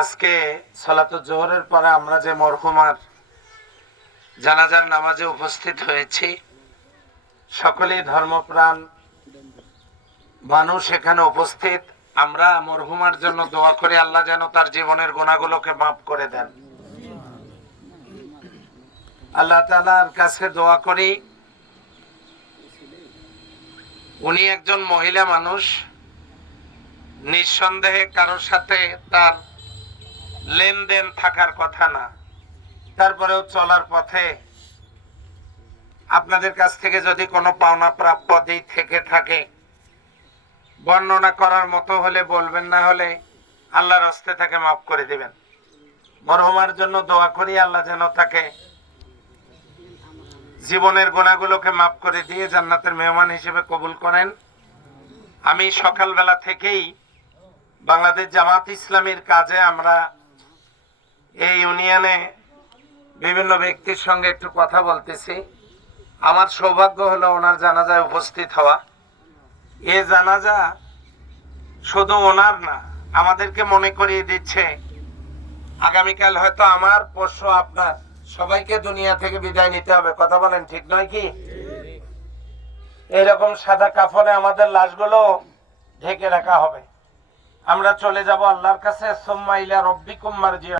আজকে সালাতুল জোহরের পরে আমরা যে মরহুমার জানাজার নামাজে উপস্থিত হয়েছি, সকলেই ধর্মপ্রাণ মানুষ এখানে উপস্থিত। আমরা মরহুমার জন্য দোয়া করি, আল্লাহ যেন তার জীবনের গুনাহগুলোকে মাফ করে দেন। আল্লাহ তাআলার কাছে দোয়া করি, উনি একজন মহিলা মানুষ, নিঃসন্দেহে কারোর সাথে তার লেনদেন থাকার কথা না, তারপরেও চলার পথে আপনাদের কাছ থেকে যদি কোনো পাওনা প্রাপ্য দিক থেকে থাকে, বর্ণনা করার মতো হলে বলবেন, না হলে আল্লাহর হস্তে তাকে মাফ করে দিবেন। মরহুমার জন্য দোয়া করি, আল্লাহ যেন তাকে জীবনের গুনাহগুলোকে মাফ করে দিয়ে জান্নাতের মেহমান হিসেবে কবুল করেন। আমি সকালবেলা থেকেই বাংলাদেশ জামাত ইসলামীর কাজে আমরা এই ইউনিয়নে বিভিন্ন ব্যক্তির সঙ্গে একটু কথা বলতেছি। আমার সৌভাগ্য হলো ওনার জানাজায় উপস্থিত হওয়া। এ জানাজা শুধু ওনার না, আমাদেরকে মনে করিয়ে দিচ্ছে আগামীকাল হয়তো আমার, পরশু আপনার, সবাইকে দুনিয়া থেকে বিদায় নিতে হবে। কথা বলেন, ঠিক নয় কি? এরকম সাদা কাফনে আমাদের লাশগুলো ঢেকে রাখা হবে। আমরা চলে যাব আল্লাহর কাছে। সুম্মা ইলা রাব্বিকুম মারজিউ।